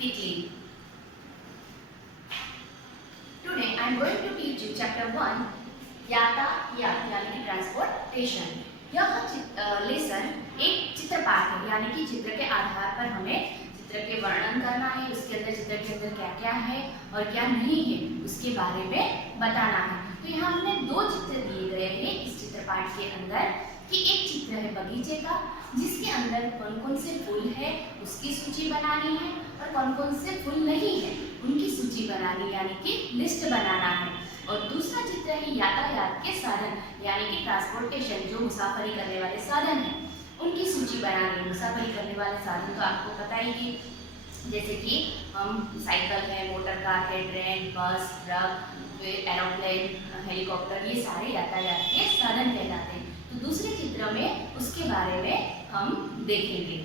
Italy. Today I am going to teach you chapter 1 यातायात यानी कि ट्रांसपोर्टेशन। यह लेसन एक चित्र पाठ है, यानी कि चित्र के आधार पर हमें चित्र के वर्णन करना है, उसके अंदर चित्र के अंदर क्या क्या है और क्या नहीं है उसके बारे में बताना है। तो यहाँ हमने दो चित्र दिए गए हैं इस चित्र पाठ के अंदर कि एक चित्र है बगीचे का जिसके अंदर कौन कौन से फूल है उसकी सूची बनानी है और कौन कौन से फूल नहीं है उनकी सूची बनानी, यानी कि लिस्ट बनाना है। और दूसरा चित्र है यातायात के साधन यानी कि ट्रांसपोर्टेशन, जो मुसाफरी करने वाले साधन हैं उनकी सूची बनानी है। मुसाफरी करने वाले साधन तो आपको पता ही कि जैसे कि हम साइकिल है, मोटर कार है, ट्रेन, बस, ट्रक, एरोप्लेन, हेलीकॉप्टर, ये सारे यातायात के साधन कहलाते हैं। तो दूसरे चित्र में उसके बारे में हम देखेंगे।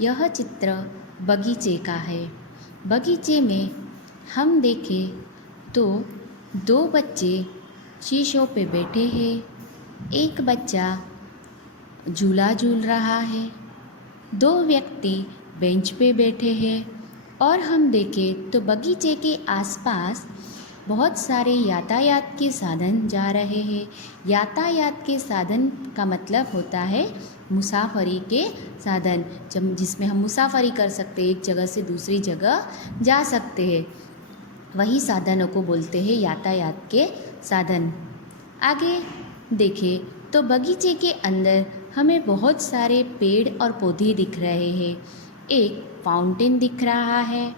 यह चित्र बगीचे का है। बगीचे में हम देखें तो दो बच्चे शीशों पे बैठे हैं। एक बच्चा झूला झूल रहा है, दो व्यक्ति बेंच पे बैठे हैं। और हम देखें तो बगीचे के आसपास बहुत सारे यातायात के साधन जा रहे हैं। यातायात के साधन का मतलब होता है मुसाफरी के साधन, जिसमें हम मुसाफरी कर सकते हैं, एक जगह से दूसरी जगह जा सकते हैं। वही साधनों को बोलते हैं यातायात के साधन। आगे देखें तो बगीचे के अंदर हमें बहुत सारे पेड़ और पौधे दिख रहे हैं। एक फाउंटेन दिख रहा है,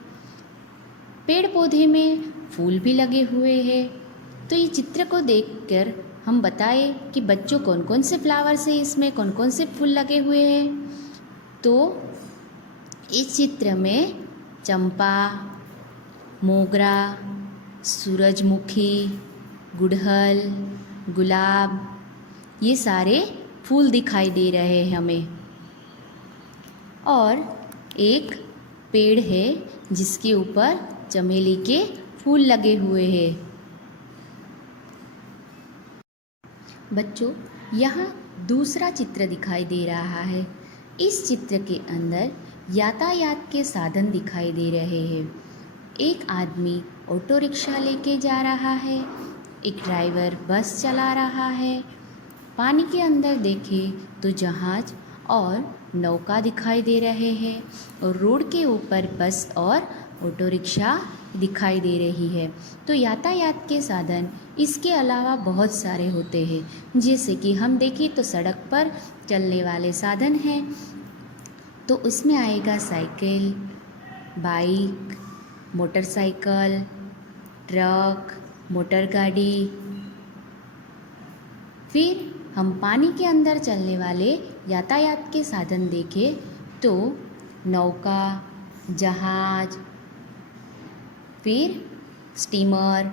पेड़ पौधे में फूल भी लगे हुए हैं। तो ये चित्र को देखकर हम बताएं कि बच्चों कौन कौन से फ्लावर्स हैं, इसमें कौन कौन से फूल लगे हुए हैं। तो इस चित्र में चंपा, मोगरा, सूरजमुखी, गुड़हल, गुलाब, ये सारे फूल दिखाई दे रहे हैं हमें। और एक पेड़ है जिसके ऊपर चमेली के फूल लगे हुए हैं। बच्चों, यहाँ दूसरा चित्र दिखाई दे रहा है। इस चित्र के अंदर यातायात के साधन दिखाई दे रहे हैं। एक आदमी ऑटो रिक्शा लेके जा रहा है, एक ड्राइवर बस चला रहा है। पानी के अंदर देखें तो जहाज और नौका दिखाई दे रहे हैं और रोड के ऊपर बस और ऑटो रिक्शा दिखाई दे रही है। तो यातायात के साधन इसके अलावा बहुत सारे होते हैं, जैसे कि हम देखें तो सड़क पर चलने वाले साधन हैं तो उसमें आएगा cycle, bike, motorcycle, truck, motor गाड़ी। फिर हम पानी के अंदर चलने वाले यातायात के साधन देखें तो नौका, जहाज, फिर स्टीमर,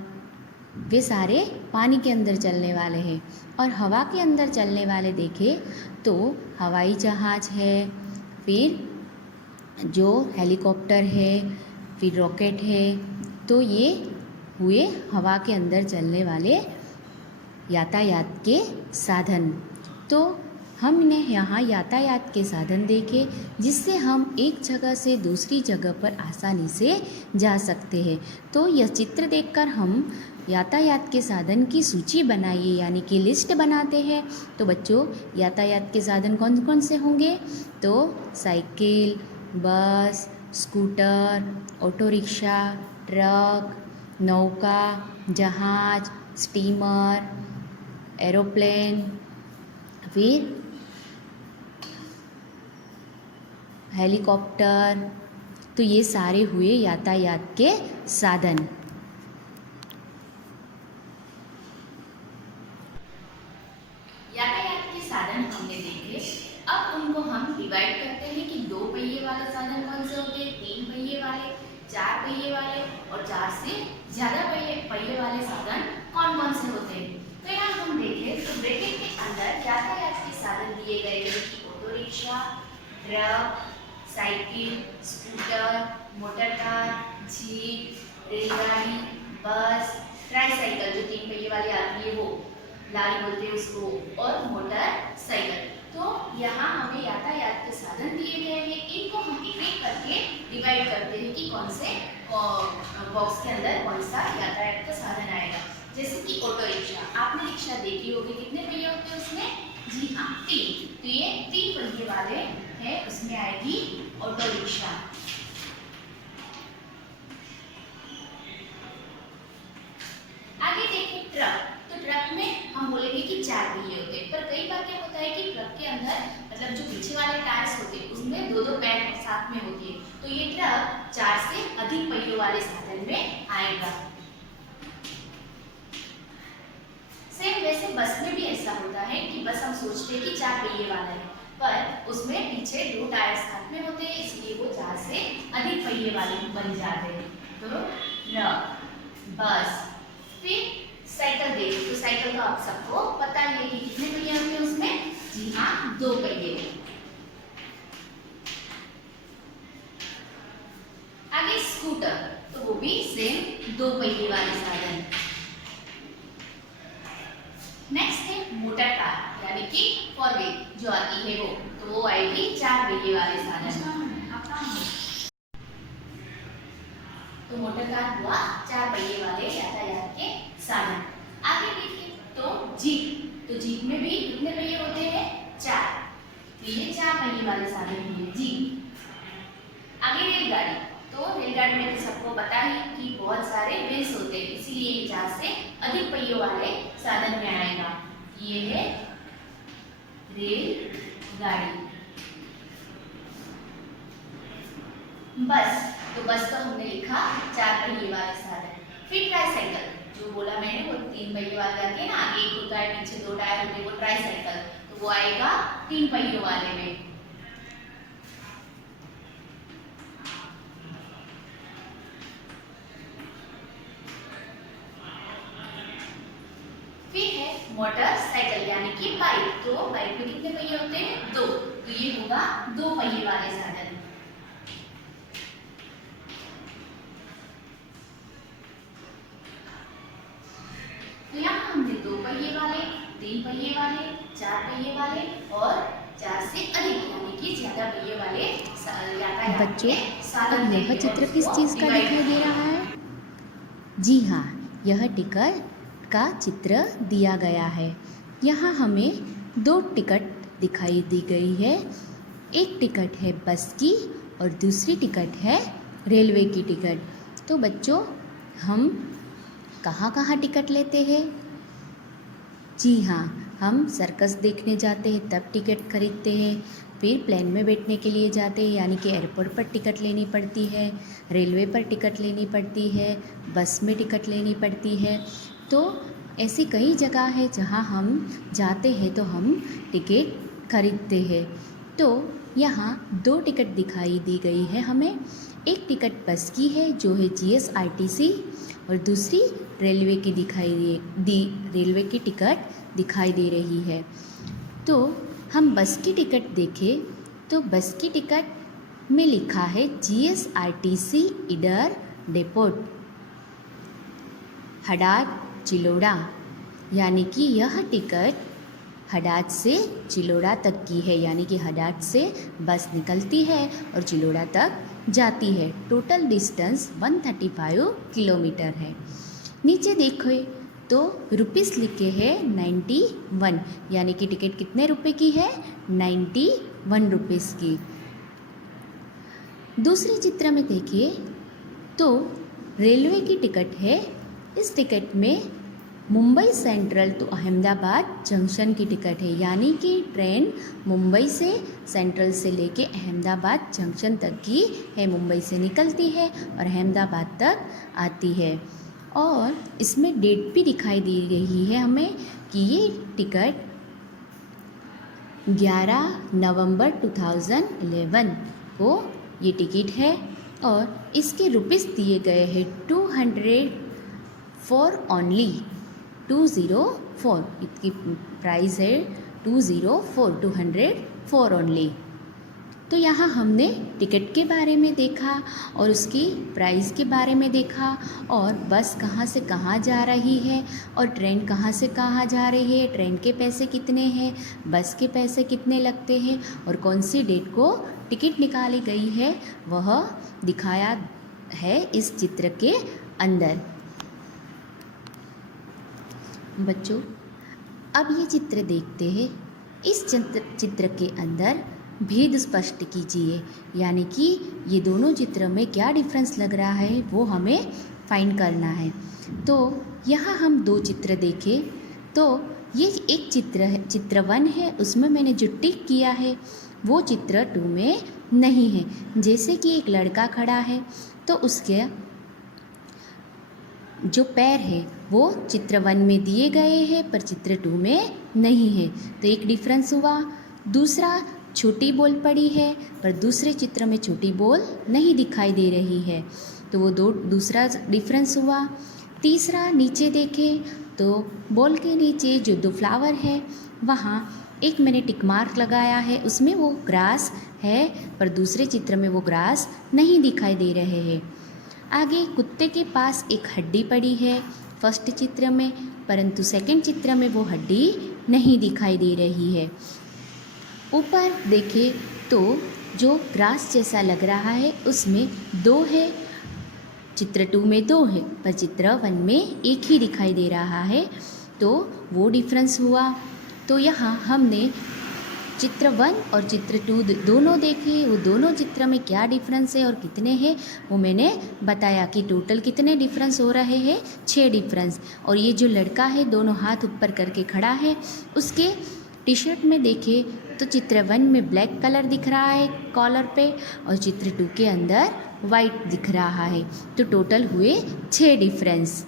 वे सारे पानी के अंदर चलने वाले हैं। और हवा के अंदर चलने वाले देखें तो हवाई जहाज है, फिर जो हेलीकॉप्टर है, फिर रॉकेट है। तो ये हुए हवा के अंदर चलने वाले यातायात के साधन। तो हमने यहाँ यातायात के साधन देखे जिससे हम एक जगह से दूसरी जगह पर आसानी से जा सकते हैं। तो यह चित्र देखकर हम यातायात के साधन की सूची बनाइए, यानी कि लिस्ट बनाते हैं। तो बच्चों, यातायात के साधन कौन कौन से होंगे? तो साइकिल, बस, स्कूटर, ऑटो रिक्शा, ट्रक, नौका, जहाज, स्टीमर, एरोप्लेन, फिर हेलीकॉप्टर। तो ये सारे हुए यातायात के साधन। यातायात के साधन हमने देखे। अब उनको हम डिवाइड करते हैं कि 2 पहिए वाले साधन कौन से होते हैं, 3 पहिए वाले, 4 पहिए वाले और 4 से ज़्यादा पहिए वाले साधन कौन कौन से होते हैं। तो यहाँ हम देखें तो ब्रैकेट के अंदर यातायात के साधन दिए गए हैं कि auto rickshaw, truck, cycle, scooter, motor car, jeep, रेलगाड़ी, बस, ट्राईसाइकिल जो 3 पहिए वाली आती है वो लारी बोलते हैं उसको, और मोटर साइकिल। तो यहाँ हमें यातायात के साधन दिए गए हैं, इनको हम एक डिवाइड करते हैं कि कौन से बॉक्स के अंदर कौन सा यातायात का साधन आएगा। जैसे कि ऑटो रिक्शा, आपने रिक्शा देखी होगी, कितने पहिए होते हैं उसमें? जी हाँ, 3। तो ये 3 पहिए वाले हैं, उसमें आएगी ऑटो रिक्शा। आगे देखें ट्रक, तो ट्रक में हम बोलेंगे कि 4 पहिए होते हैं, पर कई बार क्या होता है कि ट्रक के अंदर मतलब जो पीछे वाले टायर्स होते हैं उसमें 2-2 पैर साथ में होती है, तो ये ट्रक 4 से अधिक पहियों वाले साधन में आएगा। सेम वैसे बस में भी ऐसा होता है कि बस हम सोचते हैं कि 4 पहिए वाला है, पर उसमें पीछे 2 टायर साथ में होते हैं, इसलिए वो 4 से अधिक पहिए वाले बन जाते हैं। तो ट्रक, बस। फिर साइकिल देखिए, तो साइकिल तो आप सबको पता ही है कि कितने पहिए होते हैं उसमें? जी हाँ, 2 पहिए। आगे स्कूटर, तो वो भी सेम 2 पहिए वाले साधन। नेक्स्ट है मोटर कार यानी कि 4 व्हील जो आती है वो, तो वो आएगी 4 पहिए वाले साधन। तो मोटर कार हुआ 4 पहिए वाले यातायात के साधन। आगे देखिए तो जीप, तो जीप में भी कितने पहिए होते हैं? 4। तो ये 4 पहिए वाले साधन हुए जीप। आगे रेलगाड़ी, तो रेलगाड़ी में तो सबको पता है कि बहुत सारे व्हील्स होते हैं, इसीलिए ये 4 से अधिक पहियों वाले साधन में आएगा। ये है रेलगाड़ी। बस, तो बस तो हमने लिखा 4 पहिए वाले साधन। फिर ट्राईसाइकिल, जो बोला मैंने वो 3 पहिए वाले आते हैं ना, आगे एक होता है पीछे 2 टायर होते हैं, वो ट्राईसाइकिल, तो वो आएगा 3 पहियों वाले में। फिर है मोटरसाइकिल यानी कि बाइक, तो बाइक में कितने पहिए होते हैं? 2, तो ये होगा 2 पहिए वाले साधन। तो यहाँ हमने 2 पहिए वाले, 3 पहिए वाले, 4 पहिए वाले और 4 से अधिक यानी कि ज्यादा पहिए वाले यातायात बच्चों, के साधन अब यह देखे चित्र और किस उसको चीज़ का divide दिखाई दे किया। रहा है? जी हाँ, यह टिकट का चित्र दिया गया है। यहाँ हमें 2 टिकट दिखाई दी गई है। एक टिकट है बस की और दूसरी टिकट है रेलवे की टिकट। तो बच्चों, हम कहाँ कहाँ टिकट लेते हैं? जी हाँ, हम सर्कस देखने जाते हैं तब टिकट खरीदते हैं, फिर प्लेन में बैठने के लिए जाते हैं यानी कि एयरपोर्ट पर टिकट लेनी पड़ती है, रेलवे पर टिकट लेनी पड़ती है, बस में टिकट लेनी पड़ती है। तो ऐसी कई जगह है जहाँ हम जाते हैं तो हम टिकट खरीदते हैं। तो यहाँ 2 टिकट दिखाई दी गई है हमें। एक टिकट बस की है जो है GSRTC और दूसरी रेलवे की रेलवे की टिकट दिखाई दे रही है। तो हम बस की टिकट देखें तो बस की टिकट में लिखा है GSRTC ईडर डेपोट हडाद चिलोड़ा, यानी कि यह टिकट हडाद से चिलोड़ा तक की है, यानी कि हडाद से बस निकलती है और चिलोड़ा तक जाती है। टोटल डिस्टेंस 135 किलोमीटर है। नीचे देखो तो रुपीस लिखे हैं 91, यानी कि टिकट कितने रुपए की है? 91 रुपीस की। दूसरे चित्र में देखिए तो रेलवे की टिकट है। इस टिकट में Mumbai Central to Ahmedabad junction की टिकट है, यानी कि ट्रेन मुंबई से सेंट्रल से लेके अहमदाबाद जंक्शन तक की है। मुंबई से निकलती है और अहमदाबाद तक आती है। और इसमें डेट भी दिखाई दे रही है हमें कि ये टिकट 11 नवंबर 2011 को ये टिकट है और इसके रुपीस दिए गए हैं 204 ओनली, 204 इसकी प्राइस है 204 ओनली। तो यहाँ हमने टिकट के बारे में देखा और उसकी प्राइस के बारे में देखा और बस कहाँ से कहाँ जा रही है और ट्रेन कहाँ से कहाँ जा रही है, ट्रेन के पैसे कितने हैं, बस के पैसे कितने लगते हैं और कौन सी डेट को टिकट निकाली गई है वह दिखाया है इस चित्र के अंदर। बच्चों, अब ये चित्र देखते हैं। इस चित्र के अंदर भेद स्पष्ट कीजिए, यानी कि ये दोनों चित्र में क्या डिफरेंस लग रहा है वो हमें फाइंड करना है। तो यहाँ हम दो चित्र देखें तो ये एक चित्र है, चित्र 1 है, उसमें मैंने जो टिक किया है वो चित्र 2 में नहीं है। जैसे कि एक लड़का खड़ा है तो उसके जो पैर है वो चित्र 1 में दिए गए हैं पर चित्र 2 में नहीं है, तो एक डिफरेंस हुआ। दूसरा, छोटी बॉल पड़ी है पर दूसरे चित्र में छोटी बॉल नहीं दिखाई दे रही है, तो वो दूसरा डिफरेंस हुआ। तीसरा, नीचे देखें तो बॉल के नीचे जो 2 फ्लावर है वहाँ एक मैंने टिक मार्क लगाया है, उसमें वो ग्रास है पर दूसरे चित्र में वो ग्रास नहीं दिखाई दे रहे हैं। आगे कुत्ते के पास एक हड्डी पड़ी है फर्स्ट चित्र में, परंतु सेकंड चित्र में वो हड्डी नहीं दिखाई दे रही है। ऊपर देखें तो जो ग्रास जैसा लग रहा है उसमें 2 है, चित्र 2 में 2 है पर चित्र 1 में एक ही दिखाई दे रहा है, तो वो डिफरेंस हुआ। तो यहाँ हमने चित्र 1 और चित्र 2 दोनों देखे, वो दोनों चित्र में क्या डिफरेंस है और कितने हैं वो मैंने बताया कि टोटल कितने डिफरेंस हो रहे हैं, 6 डिफरेंस। और ये जो लड़का है दोनों हाथ ऊपर करके खड़ा है, उसके टी शर्ट में देखें तो चित्र 1 में ब्लैक कलर दिख रहा है कॉलर पे और चित्र 2 के अंदर वाइट दिख रहा है, तो टोटल हुए 6 डिफरेंस।